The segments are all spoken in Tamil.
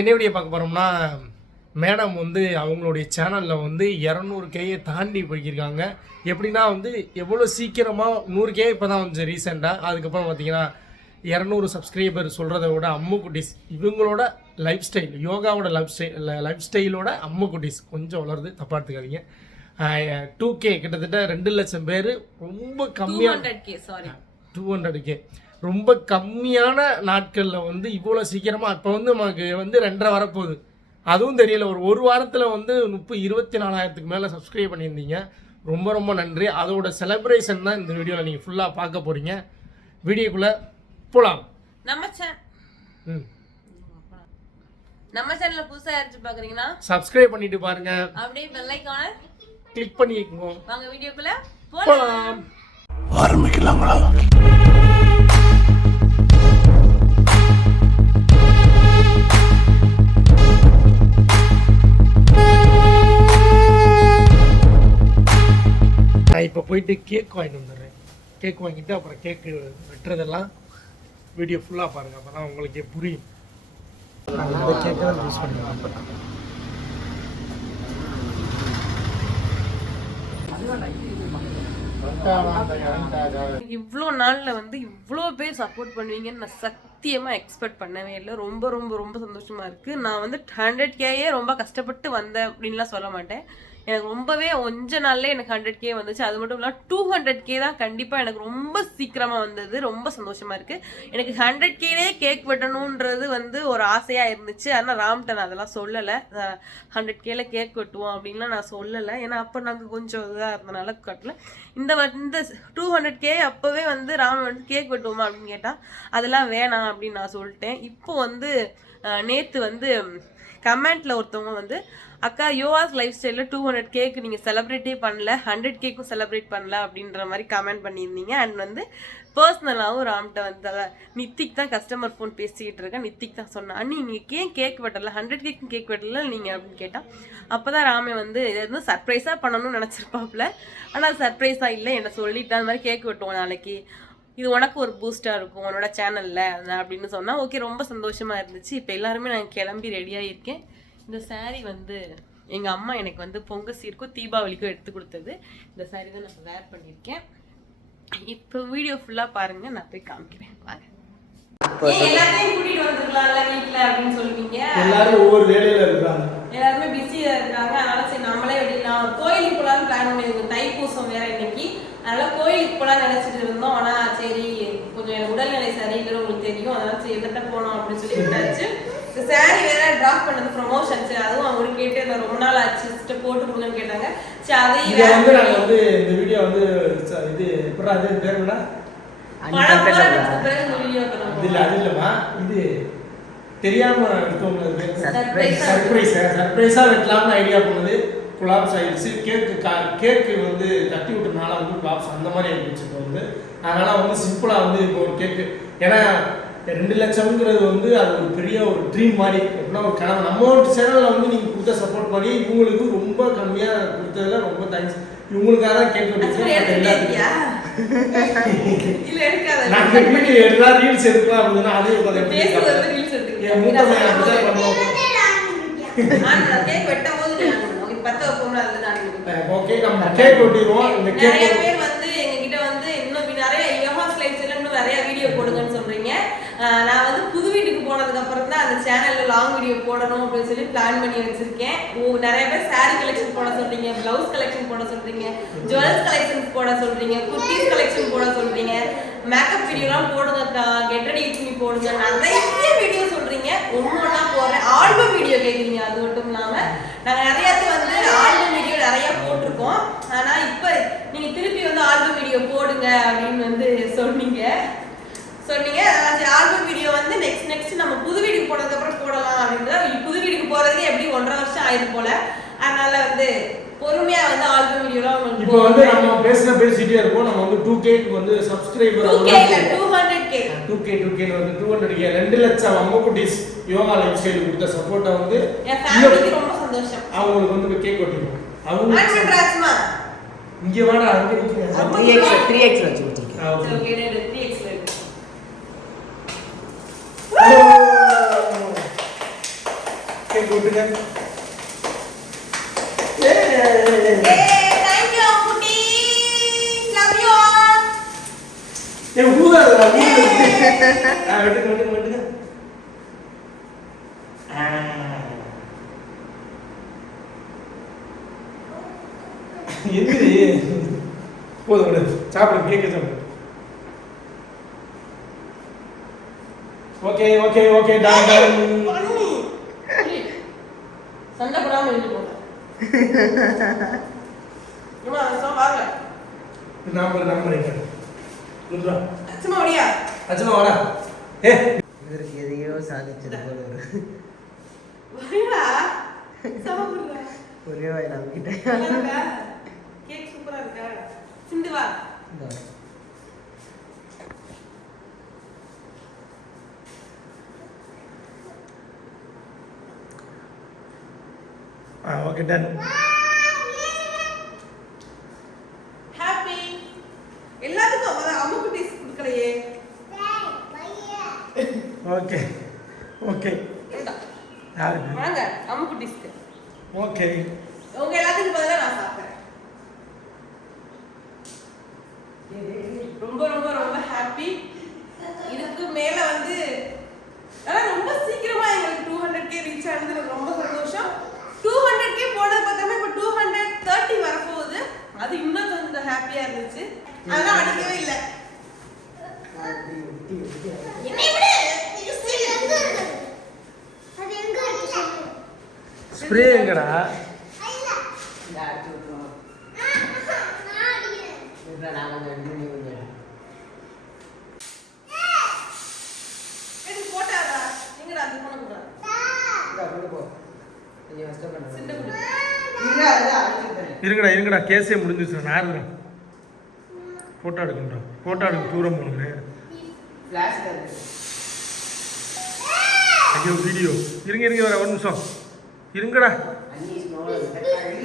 என்ன வீடியோ பார்க்க போகிறோம்னா மேடம் வந்து அவங்களுடைய சேனலில் வந்து இரநூறு கேயை தாண்டி போய்க்கிருக்காங்க எப்படின்னா வந்து எவ்வளோ சீக்கிரமாக நூறு கே இப்போ தான் வந்து ரீசெண்டாக அதுக்கப்புறம் பார்த்தீங்கன்னா இரநூறு சப்ஸ்கிரைபர் சொல்கிறத விட அம்மு குட்டீஸ் இவங்களோட லைஃப் ஸ்டைல் யோகாவோட லைஃப் ஸ்டைல் லைஃப் ஸ்டைலோட அம்மு குட்டீஸ் கொஞ்சம் வளருது தப்பாக எடுத்துக்காதீங்க. டூ கே கிட்டத்தட்ட ரெண்டு லட்சம் பேர் ரொம்ப கம்மியாக டூ ஹண்ட்ரட் கே ரொம்ப கம்மியான நாட்களில் வந்து இவ்வளோ சீக்கிரமாக இப்போ வந்து நமக்கு வந்து ரெண்டரை வரப்போகுது. அதுவும் தெரியல ஒரு ஒரு வாரத்தில் வந்து முப்பது இருபத்தி நாலாயிரத்துக்கு மேலே சப்ஸ்கிரைப் பண்ணியிருந்தீங்க. ரொம்ப ரொம்ப நன்றி. அதோட செலிப்ரேஷன் தான் இந்த வீடியோவில் நீங்கள் ஃபுல்லாக பார்க்க போகிறீங்க வீடியோக்குள்ளே போகலாம் நம்ம சே ம். நம்ம சேனல்ல புதுசா யாராச்சும் பாக்குறீங்கன்னா சப்ஸ்கிரைப் பண்ணிட்டு பாருங்க. அப்படியே பெல் ஐகான கிளிக் பண்ணிக்கோங்க. வாங்க வீடியோக்குள்ள போலாம். போகலாம் நான் இப்போ போயிட்டு கேக் வாங்கிட்டு வந்துடுறேன். கேக் வாங்கிட்டு அப்புறம் கேக்கு வெட்டுறதெல்லாம் வீடியோ ஃபுல்லாக பாருங்கள் அப்போ தான் உங்களுக்கே புரியும். அந்த கேக்கை தான் யூஸ் பண்ணுவேன் இவ்வளோ நாள்ல வந்து இவ்வளோ பேர் சப்போர்ட் பண்ணுவீங்கன்னு நான் சத்தியமா எக்ஸ்பெக்ட் பண்ணவே இல்லை. ரொம்ப ரொம்ப ரொம்ப சந்தோஷமா இருக்கு. நான் வந்து ஹண்ட்ரட் கேயே ரொம்ப கஷ்டப்பட்டு வந்தேன் அப்படின்லாம் சொல்ல மாட்டேன். எனக்கு ரொம்பவே கொஞ்ச நாள்ல எனக்கு ஹண்ட்ரட் கே வந்துச்சு. அது மட்டும் இல்லாமல் டூ ஹண்ட்ரட் கே தான் கண்டிப்பாக எனக்கு ரொம்ப சீக்கிரமாக வந்தது. ரொம்ப சந்தோஷமா இருக்கு. எனக்கு ஹண்ட்ரட் கேலே கேக் வெட்டணுன்றது வந்து ஒரு ஆசையா இருந்துச்சு. ஆனால் ராம்கிட்ட நான் அதெல்லாம் சொல்லலை. ஹண்ட்ரட் கேல கேக் வெட்டுவோம் அப்படின்லாம் நான் சொல்லலை. ஏன்னா அப்போ நாங்கள் கொஞ்சம் இதாக இருந்தனால கட்டல. இந்த வ- இந்த டூ ஹண்ட்ரட் கே அப்போவே வந்து ராம் வந்து கேக் வெட்டுவோமா அப்படின்னு கேட்டால் அதெல்லாம் வேணாம் அப்படின்னு நான் சொல்லிட்டேன். இப்போ வந்து நேற்று வந்து கமெண்ட்டில் ஒருத்தவங்க வந்து அக்கா யோவாஸ் லைஃப் ஸ்டைலில் டூ ஹண்ட்ரட் கேக்கு நீங்கள் செலிப்ரேட்டே பண்ணல ஹண்ட்ரட் கேக்கும் செலிப்ரேட் பண்ணல அப்படின்ற மாதிரி கமெண்ட் பண்ணியிருந்தீங்க. அண்ட் வந்து பர்சனலாகவும் ராம்கிட்ட வந்து நித்திக் தான் கஸ்டமர் ஃபோன் பேசிக்கிட்டு இருக்கேன் நித்திக் தான் சொன்னேன். அண்ணி நீங்கள் ஏன் கேக் வெட்டல? ஹண்ட்ரட் கேக்கும் கேக் வெட்டல நீங்கள் அப்படின்னு கேட்டால் அப்போ தான் ராமே வந்து இதை வந்து சர்ப்ரைஸாக பண்ணணும்னு நினச்சிருப்பாப்புல ஆனால் சர்ப்ரைஸாக இல்லை என்ன சொல்லிட்டு அந்த மாதிரி கேக் வெட்டுவோம் நாளைக்கு. இது உனக்கு ஒரு பூஸ்டாக இருக்கும் உன்னோட சேனலில் அப்படின்னு சொன்னால் ஓகே ரொம்ப சந்தோஷமாக இருந்துச்சு. இப்போ எல்லாருமே நான் கிளம்பி ரெடியாக இருக்கேன் இந்த saree வந்து எங்கள் அம்மா எனக்கு வந்து பொங்கல் சீருக்கும் தீபாவளிக்கும் எடுத்து கொடுத்தது. இந்த saree தான் நான் வேர் பண்ணியிருக்கேன். இப்போ வீடியோ ஃபுல்லாக பாருங்க நான் போய் காமிக்கிறேன். வாங்க. எல்லாத்தையும் கூட்டிட்டு வந்துருக்கலாம்ல வீட்ல அப்படின்னு சொல்லுவீங்க. எல்லாரும் ஒவ்வொரு வேலையில் இருக்கிறாங்க எல்லாருமே பிஸியா இருக்காங்க. அதனால சரி நம்மளே வெளியலாம் கோயிலுக்கு போலாம்னு பிளான் பண்ணிருந்தோம் தைப்பூசம் வேற அதனால கோயிலுக்கு போலாம் நினைச்சிட்டு இருந்தோம். ஆனா சரி கொஞ்சம் எனக்கு உடல்நிலை சரியில்லைன்னு உங்களுக்கு தெரியும். அதனால சரி எதிர்த்த போனோம் அப்படின்னு சொல்லி விட்டாச்சு. இந்த saree வேற டிராப் பண்ணது ப்ரொமோஷன் சரி அதுவும் அவங்க கேட்டு நான் ரொம்ப நாள் ஆச்சு. சிஸ்டர் போட்டு கொடுங்கன்னு கேட்டாங்க. சரி அதையும் வந்து நாங்கள் வந்து இந்த வீடியோ வந்து ச- இது எப்படி அது? பேர் என்ன? இல்லை அது இல்லைம்மா. இது தெரியாம எடுத்தவங்க. சர்ப்ரைஸ் சர்ப்ரைஸா வெட்டலாம்னு ஐடியா பண்ணது குலாப்ஸ் ஆயிடுச்சு. கேக்கு கேக்கு வந்து தட்டி விட்டனால வந்து குலாப்ஸ் அந்த மாதிரி ஆயிடுச்சு இப்போ வந்து. அதனால வந்து சிம்பிளா வந்து இப்போ ஒரு கேக்கு ஏன்னா ரெண்டு லட்சம்ங்கிறது வந்து அது ஒரு பெரிய ஒரு ட்ரீம் மாதிரி. எப்படின்னா ஒரு கனவு. நம்ம சேனல்ல வந்து நீங்க கொடுத்த சப்போர்ட் பண்ணி இவங்களுக்கு ரொம்ப கம்மியா கொடுத்ததுல ரொம்ப தேங்க்ஸ் இவங்களுக்காக தான் கேக் Actually எடுத்துட்டே இருக்கியா? இல்ல எடுக்காத. நாங்க வீடியோ எடுத்தா ரீல்ஸ் எடுக்கலாம் அப்படின்னா அதே? என் நான் cake வெட்டும் போது பத்த வைப்போம்ல, நான் அனுப்பிடுவேன். ஓகே நம்ம கேக் ஒட்டிடுவோம் இந்த நிறைய பேர் வந்து எங்ககிட்ட வந்து இன்னும் நிறைய யோகா எல்லாம் இன்னும் நிறைய வீடியோ போடுங்கன்னு சொல்றீங்க. நான் வந்து புது வீட்டுக்கு போனதுக்கு அப்புறம் தான் அந்த சேனல்ல லாங் வீடியோ போடணும் அப்படின்னு சொல்லி பிளான் பண்ணி வச்சிருக்கேன். நிறைய பேர் saree கலெக்ஷன் போட சொல்றீங்க பிளவுஸ் கலெக்ஷன் போட சொல்றீங்க ஜுவல்ஸ் கலெக்ஷன் போட சொல்றீங்க குர்த்திஸ் கலெக்ஷன் போட சொல்றீங்க. மேக்கப் வீடியோலாம் போடுங்கக்கா கெட் ரெடி பண்ணி போடுங்க. நிறைய சொல்றீங்க ஒன்னொன்னா போடுறேன் ஆல்பம் வீடியோ கேக்குறீங்க அது மட்டும் இல்லாம நாங்க நிறைய வந்து ஆல்பம் வீடியோ நிறைய போட்டிருக்கோம் ஆனா இப்ப நீங்க திருப்பி வந்து ஆல்பம் வீடியோ போடுங்க அப்படின்னு வந்து சொன்னீங்க சொன்னீங்க ஆல்பம் வீடியோ வந்து நெக்ஸ்ட் நெக்ஸ்ட் நம்ம புது வீட்டுக்கு போனதுக்கு அப்புறம் போடலாம் அப்படின்றது புது வீட்டுக்கு போறதுக்கு எப்படி ஒன்றரை வருஷம் ஆயிரும் போல. அதனால வந்து பொறுமையா வந்து ஆல்பம் வீடியோலாம் உங்களுக்கு இப்போ வந்து நம்ம பேசுற பேசிட்டே இருக்கோம் நம்ம வந்து டூ கேக்கு வந்து சப்ஸ்கிரைபர் டூ கே இல்ல two K two K two K வந்து டூ ஹண்ட்ரட் கே ரெண்டு லட்சம் அம்மா குட்டீஸ் யோகா லைஃப் ஸ்டைல் கொடுத்த சப்போர்ட்டை வந்து என் ஃபேமிலிக்கு ரொம்ப சந்தோஷம். அவங்களுக்கு வந்து கேக் ஒட்டிடுவோம் அவங்க பண்றாச்சுமா இங்க வாடா அங்க நிக்கிறேன். ஆமா. த்ரீ எக்ஸ் த்ரீ எக்ஸ் வச்சு கொடுத்துருக்கேன். ஓகே. ரெண்டு த்ரீ எக்ஸ்ல இருக்கு. ஓ. விட்டுங்க போதும் சாப்பிடு சாப்பிடு. Okay okay okay done done. சண்டை போடாம இருந்து போங்க சும்மா வாங்க. நம்பர் ருத்ரா சும்மா ஒடியா. அச்சமா வாடா ஏ இவருக்கு எதையோ சாதிச்சது போல ஒரு. சாப்பிடுறா. ஒரே வாய் நல்லா இருக்கா? கேக் சூப்பரா இருக்கா? Sindhu okay done Happy. எல்லாத்துக்கும் அவ அம்முக்கு டேஸ்ட் கொடுக்கலையே. ஓகே ஓகே யாருக்கு வாங்க ஓகே உங்க எல்லாத்துக்கும் பதிலா நான் சாப்பிடுறேன். ரொம்ப ரொம்ப ரொம்ப ஹாப்பி இதுக்கு மேல வந்து ஆனா ரொம்ப சீக்கிரமா எங்களுக்கு டூ ஹண்ட்ரட் கே ரீச் ஆனது ரொம்ப சந்தோஷம் டூ ஹண்ட்ரட் கே போனது பார்த்தாம இப்போ டூ ஹண்ட்ரட் தேர்ட்டி வரப்போகுது அது இன்னும் கொஞ்சம் ஹாப்பியா இருந்துச்சு. அதெல்லாம் அடிக்கவே இல்லை? ஸ்ப்ரே எங்கடா? போட்டாரா எங்கடா அந்த போன கூட சின்ன இருங்கடா இருங்கடா கேஸே முடிஞ்சிச்சு நான் இருக்கிறேன் ஃபோட்டோ எடுக்கணும்டா. ஃபோட்டோ எடுக்க தூரம் போகணுங்க ஐயோ வீடியோ இருங்க இருங்க வர ஒரு நிமிஷம். இருங்கடா.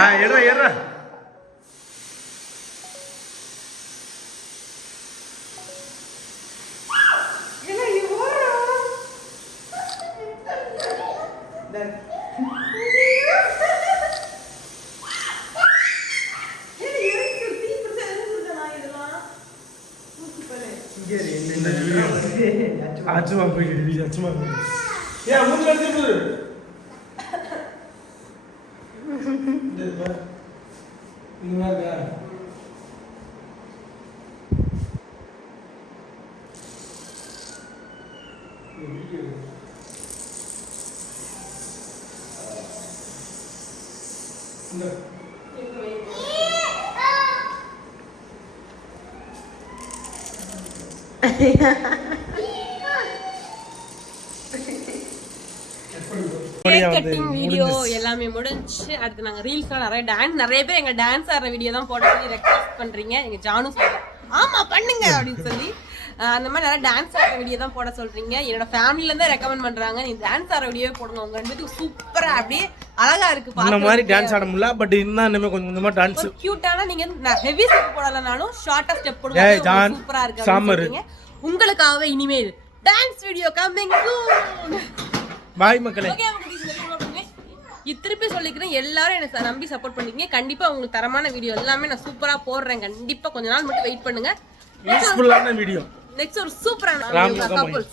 ஆ எடுறா எடுறா. வீடியோ அச்சுமா போயிடு வீடியோ அச்சுமா போயிடு ஏன் மூஞ்சி எடுத்து போடு இந்த இது பாரு. இந்த மாதிரி இருக்கா? இந்த வீடியோ இந்த எங்க வை? கட்டிங் வீடியோ எல்லாமே முடிஞ்சு அடுத்து நாங்க ரீல்ஸ்லாம் நிறைய டான்ஸ் நிறைய பேர் எங்க டான்ஸ் ஆடுற வீடியோ தான் போட சொல்லி ரெக்வஸ்ட் பண்றீங்க. எங்க ஜானு ஆமா பண்ணுங்க அப்படின்னு சொல்லி. அந்த மாதிரி நிறைய டான்ஸ் ஆடுற வீடியோ தான் போட சொல்றீங்க. என்னோட ஃபேமிலில இருந்து ரெக்கமெண்ட் பண்றாங்க. நீ டான்ஸ் ஆடுற வீடியோ போடுங்க. உங்க ரெண்டு சூப்பரா அப்படியே அழகா இருக்கு இந்த மாதிரி. டான்ஸ் ஆட முடியல பட் இன்னும் இனிமே கொஞ்சம் கொஞ்சமா டான்ஸ் கியூட்டான நீங்க ஹெவி ஸ்டெப் போடலனாலும் ஷார்ட்டா ஸ்டெப் போடுங்க. சூப்பரா இருக்கு. உங்களுக்காகவே இனிமேல் dance video coming soon bye மக்களே. திருப்பி சொல்லிக்கிறேன் எல்லாரும் எனக்கு நம்பி சப்போர்ட் பண்ணிக்கங்க. கண்டிப்பா உங்களுக்கு தரமான வீடியோ எல்லாமே நான் சூப்பரா போடுறேன். கண்டிப்பா கொஞ்ச நாள் மட்டும் வெயிட் பண்ணுங்க. யூஸ்ஃபுல்லான வீடியோ நெக்ஸ்ட் ஒரு சூப்பரான கப்பல்ஸ்